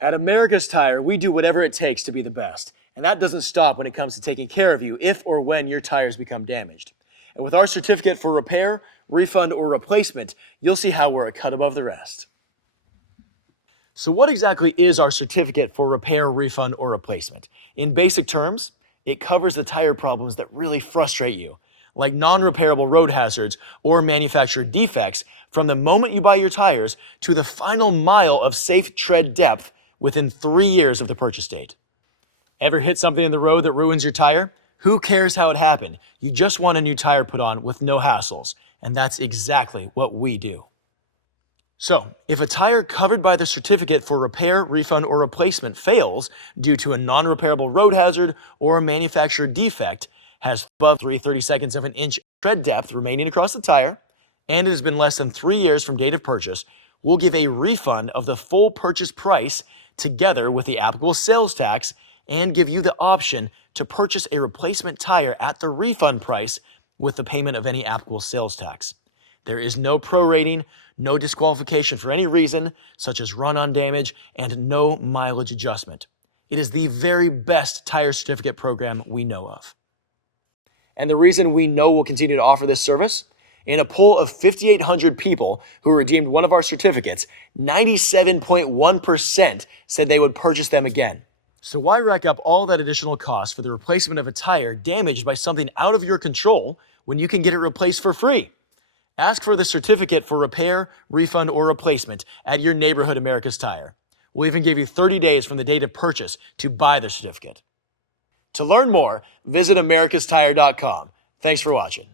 At America's Tire, we do whatever it takes to be the best. And that doesn't stop when it comes to taking care of you if or when your tires become damaged. And with our certificate for repair, refund, or replacement, you'll see how we're a cut above the rest. So what exactly is our certificate for repair, refund, or replacement? In basic terms, it covers the tire problems that really frustrate you, like non-repairable road hazards or manufacturer defects from the moment you buy your tires to the final mile of safe tread depth within 3 years of the purchase date. Ever hit something in the road that ruins your tire? Who cares how it happened? You just want a new tire put on with no hassles, and that's exactly what we do. So, if a tire covered by the certificate for repair, refund, or replacement fails due to a non-repairable road hazard or a manufacturer defect, has above 3/32 of an inch tread depth remaining across the tire, and it has been less than 3 years from date of purchase, we'll give a refund of the full purchase price together with the applicable sales tax and give you the option to purchase a replacement tire at the refund price with the payment of any applicable sales tax. There is no prorating, no disqualification for any reason, such as run-on damage, and no mileage adjustment. It is the very best tire certificate program we know of. And the reason we know we'll continue to offer this service? In a poll of 5,800 people who redeemed one of our certificates, 97.1% said they would purchase them again. So why rack up all that additional cost for the replacement of a tire damaged by something out of your control when you can get it replaced for free? Ask for the certificate for repair, refund, or replacement at your neighborhood America's Tire. We'll even give you 30 days from the date of purchase to buy the certificate. To learn more, visit americastire.com. Thanks for watching.